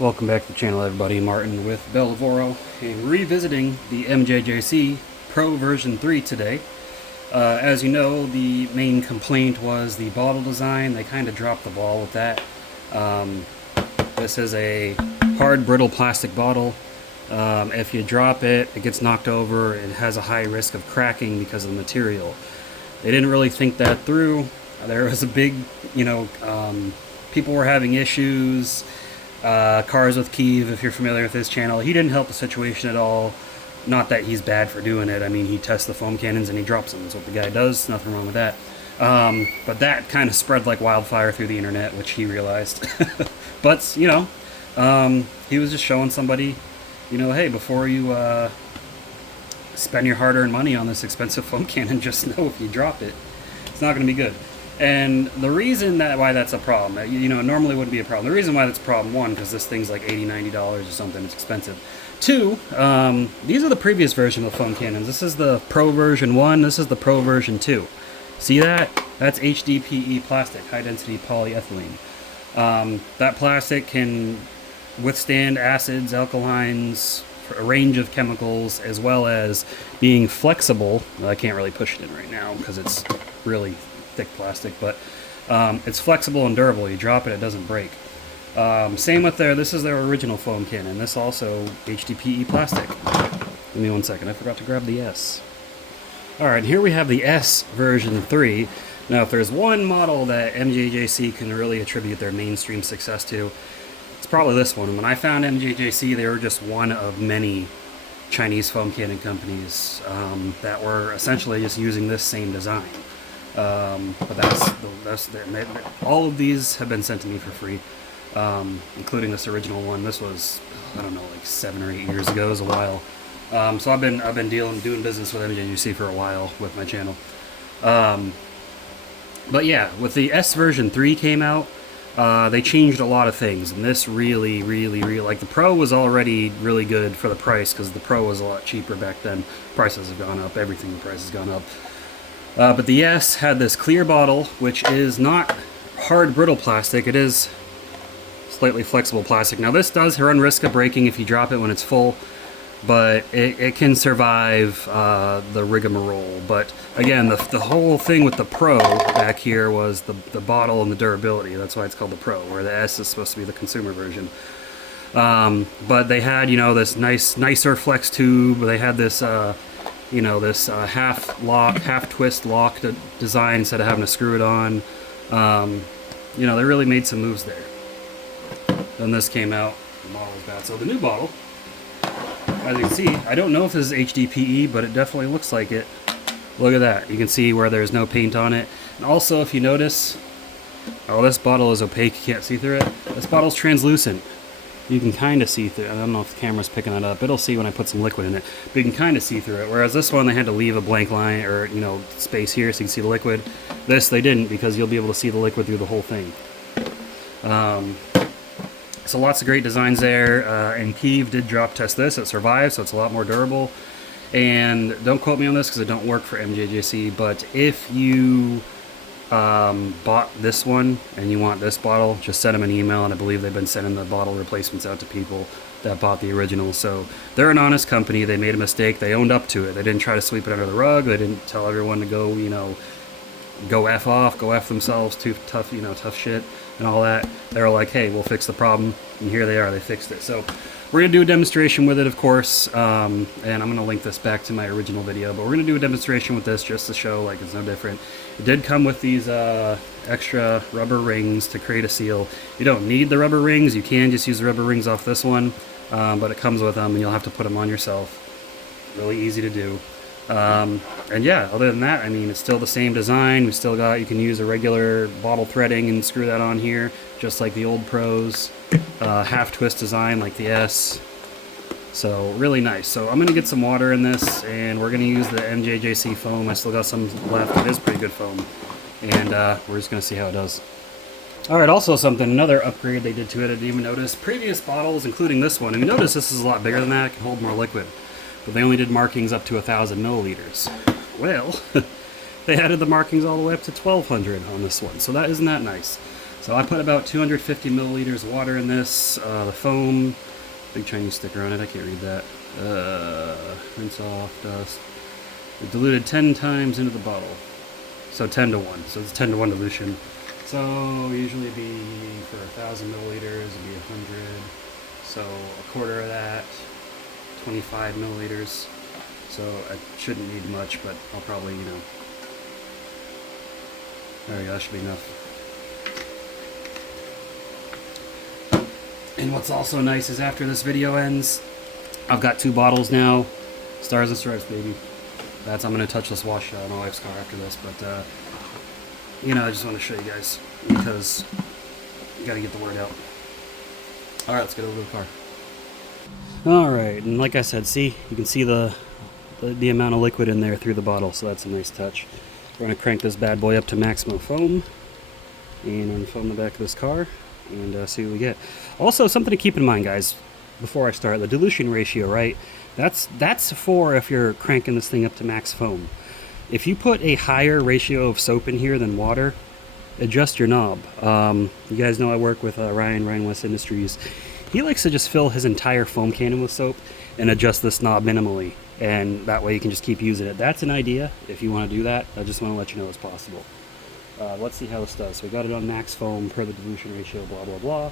Welcome back to the channel, everybody. Martin with Bellavoro, and revisiting the MJJC Pro version 3 today. As you know, the main complaint was the bottle design. They kind of dropped the ball with that. This is a hard, brittle plastic bottle. If you drop it, it gets knocked over. It has a high risk of cracking because of the material. They didn't really think that through. There was a big, people were having issues. Cars with Kiev, if you're familiar with his channel, he didn't help the situation at all. Not that he's bad for doing it. I mean, he tests the foam cannons and he drops them. That's what the guy does. Nothing wrong with that. But that kind of spread like wildfire through the internet, which he realized. But, he was just showing somebody, hey, before you spend your hard-earned money on this expensive foam cannon, just know if you drop it, it's not going to be good. And the reason why that's a problem, it normally wouldn't be a problem. The reason why that's a problem, one, because this thing's like $80, $90 or something, it's expensive. Two, these are the previous version of the foam cannons. This is the Pro version 1, this is the Pro version 2. See that? That's HDPE plastic, high density polyethylene. That plastic can withstand acids, alkalines, a range of chemicals, as well as being flexible. I can't really push it in right now because it's really thick plastic, but it's flexible and durable. You drop it, it doesn't break. Same with this is their original foam cannon. This also HDPE plastic. Give me 1 second, I forgot to grab the S. Alright, here we have the S version 3. Now if there's one model that MJJC can really attribute their mainstream success to, it's probably this one. When I found MJJC, they were just one of many Chinese foam cannon companies that were essentially just using this same design. But all of these have been sent to me for free, including this original one. This was, I don't know, like 7 or 8 years ago. It was a while. So I've been doing business with MJJC for a while with my channel. But yeah, with the S version 3 came out, they changed a lot of things, and this really, like the Pro was already really good for the price because the Pro was a lot cheaper back then. Prices have gone up, everything, the price has gone up. But the S had this clear bottle, which is not hard, brittle plastic. It is slightly flexible plastic. Now this does run risk of breaking if you drop it when it's full, but it can survive the rigmarole. But again, the whole thing with the Pro back here was the bottle and the durability. That's why it's called the Pro, where the S is supposed to be the consumer version. But they had, this nicer flex tube. They had this... this half twist lock design instead of having to screw it on. They really made some moves there. Then this came out, the model was bad. So the new bottle, as you can see, I don't know if this is HDPE, but it definitely looks like it. Look at that. You can see where there's no paint on it. And also, if you notice, this bottle is opaque, you can't see through it. This bottle's translucent. You can kind of see through it. I don't know if the camera's picking it up. It'll see when I put some liquid in it. But you can kind of see through it. Whereas this one, they had to leave a blank line or, space here so you can see the liquid. This, they didn't, because you'll be able to see the liquid through the whole thing. So lots of great designs there. And Kiev did drop test this. It survived, so it's a lot more durable. And don't quote me on this because it don't work for MJJC. But if you... bought this one and you want this bottle, just send them an email, and I believe they've been sending the bottle replacements out to people that bought the original. So they're an honest company. They made a mistake, they owned up to it. They didn't try to sweep it under the rug. They didn't tell everyone to go go F off, go F themselves, too tough, tough shit and all that. They were like, hey, we'll fix the problem, and here they are, they fixed it. So we're going to do a demonstration with it, of course, and I'm going to link this back to my original video, but we're going to do a demonstration with this just to show like it's no different. It did come with these extra rubber rings to create a seal. You don't need the rubber rings, you can just use the rubber rings off this one, but it comes with them and you'll have to put them on yourself. Really easy to do. And yeah, other than that, I mean, it's still the same design. We still got, you can use a regular bottle threading and screw that on here, just like the old Pros. Half twist design like the S. So really nice. So I'm going to get some water in this, and we're going to use the MJJC foam. I still got some left. It is pretty good foam. And we're just going to see how it does. Alright, also another upgrade they did to it, I didn't even notice. Previous bottles, including this one, and you notice this is a lot bigger than that, it can hold more liquid. But they only did markings up to 1,000 milliliters. Well, they added the markings all the way up to 1,200 on this one, so isn't that nice? So I put about 250 milliliters of water in this. The foam, big Chinese sticker on it, I can't read that. Rinse off, dust. It diluted 10 times into the bottle. So 10 to 1. So it's 10 to 1 dilution. So usually it'd be for 1,000 milliliters, it'd be 100. So a quarter of that, 25 milliliters. So I shouldn't need much, but I'll probably, there we go, that should be enough. And what's also nice is after this video ends, I've got 2 bottles now. Stars and Stripes, baby. I'm going to touchless wash my wife's car after this, but, I just want to show you guys because you got to get the word out. All right, let's get over to the car. All right, and like I said, see, you can see the amount of liquid in there through the bottle, so that's a nice touch. We're going to crank this bad boy up to maximum foam and unfoam the back of this car and see what we get. Also, something to keep in mind, guys, before I start, the dilution ratio, right? That's for if you're cranking this thing up to max foam. If you put a higher ratio of soap in here than water, adjust your knob. You guys know I work with Ryan West Industries. He likes to just fill his entire foam cannon with soap and adjust this knob minimally, and that way you can just keep using it. That's an idea if you want to do that. I just want to let you know it's possible. Let's see how this does. So we got it on max foam per the dilution ratio, blah blah blah.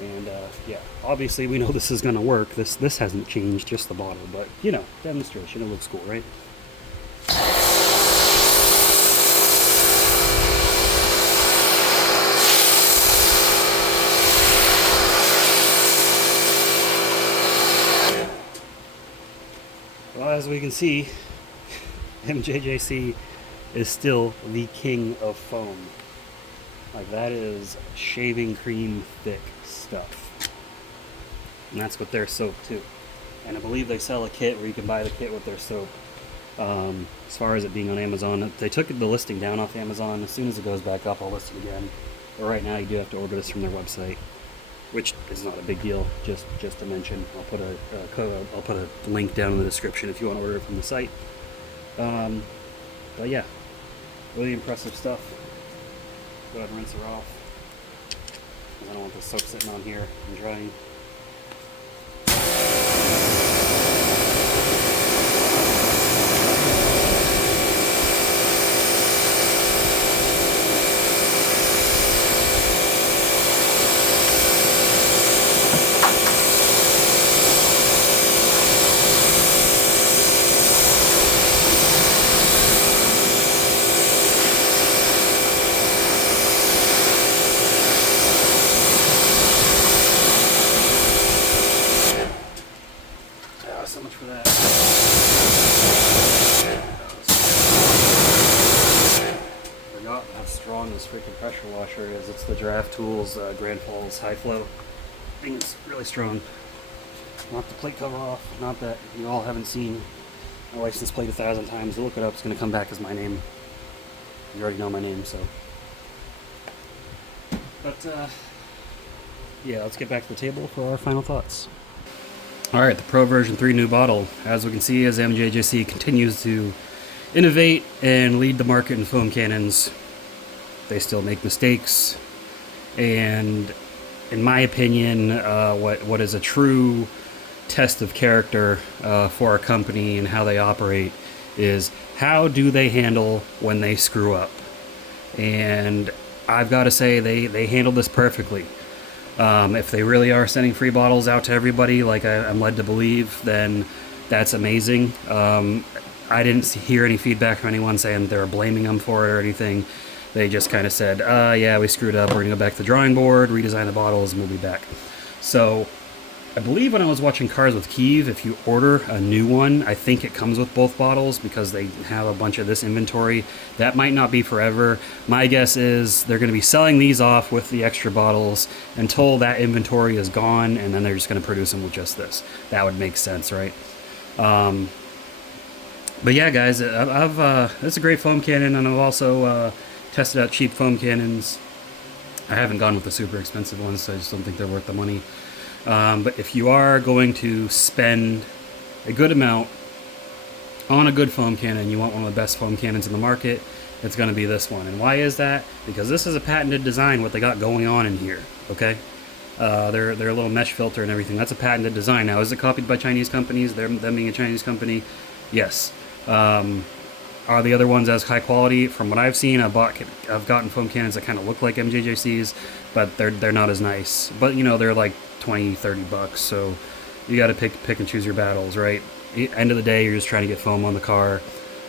And yeah, obviously we know this is going to work. This hasn't changed, just the bottle, but demonstration, it looks cool, right? Well, as we can see, MJJC is still the king of foam. Like, that is shaving cream thick stuff. And that's with their soap too. And I believe they sell a kit where you can buy the kit with their soap. As far as it being on Amazon, they took the listing down off Amazon. As soon as it goes back up, I'll list it again. But right now you do have to order this from their website, which is not a big deal. Just to mention, I'll put a link down in the description if you want to order it from the site. But yeah, really impressive stuff. Go ahead and rinse her off, because I don't want the soap sitting on here and drying. So much for that. Forgot how strong this freaking pressure washer is. It's the Draft Tools Grand Falls High Flow. I think it's really strong. Knock the plate cover off. Not that you all haven't seen my license plate 1,000 times. You look it up, it's going to come back as my name. You already know my name, so. But, yeah, let's get back to the table for our final thoughts. Alright, the Pro version 3 new bottle. As we can see, as MJJC continues to innovate and lead the market in foam cannons, they still make mistakes. And in my opinion, what is a true test of character for a company and how they operate is how do they handle when they screw up. And I've got to say they handled this perfectly. If they really are sending free bottles out to everybody, like I'm led to believe, then that's amazing. I didn't hear any feedback from anyone saying they were blaming them for it or anything. They just kind of said, yeah, we screwed up. We're going to go back to the drawing board, redesign the bottles, and we'll be back. So I believe when I was watching Cars with Keeve, if you order a new one, I think it comes with both bottles because they have a bunch of this inventory. That might not be forever. My guess is they're going to be selling these off with the extra bottles until that inventory is gone, and then they're just going to produce them with just this. That would make sense, right? But yeah, guys, it's a great foam cannon, and I've also tested out cheap foam cannons. I haven't gone with the super expensive ones, so I just don't think they're worth the money. But if you are going to spend a good amount on a good foam cannon, you want one of the best foam cannons in the market, it's going to be this one. And why is that? Because this is a patented design, what they got going on in here, okay? Their little mesh filter and everything, that's a patented design. Now, is it copied by Chinese companies, them being a Chinese company? Yes. Are the other ones as high quality? From what I've seen, I've gotten foam cannons that kind of look like MJJCs, but they're not as nice. But, you know, they're like 20, 30 bucks, so you got to pick and choose your battles, right? End of the day, you're just trying to get foam on the car,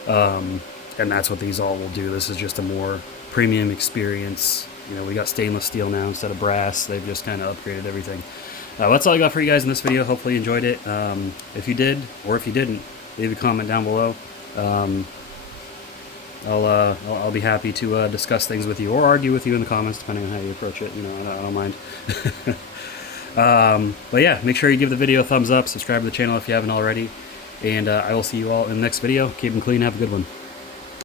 and that's what these all will do. This is just a more premium experience. You know, we got stainless steel now instead of brass. They've just kind of upgraded everything. That's all I got for you guys in this video. Hopefully you enjoyed it. If you did, or if you didn't, leave a comment down below. I'll be happy to discuss things with you or argue with you in the comments, depending on how you approach it. You know, I don't mind. But yeah, make sure you give the video a thumbs up, subscribe to the channel if you haven't already, and I will see you all in the next video. Keep them clean, have a good one.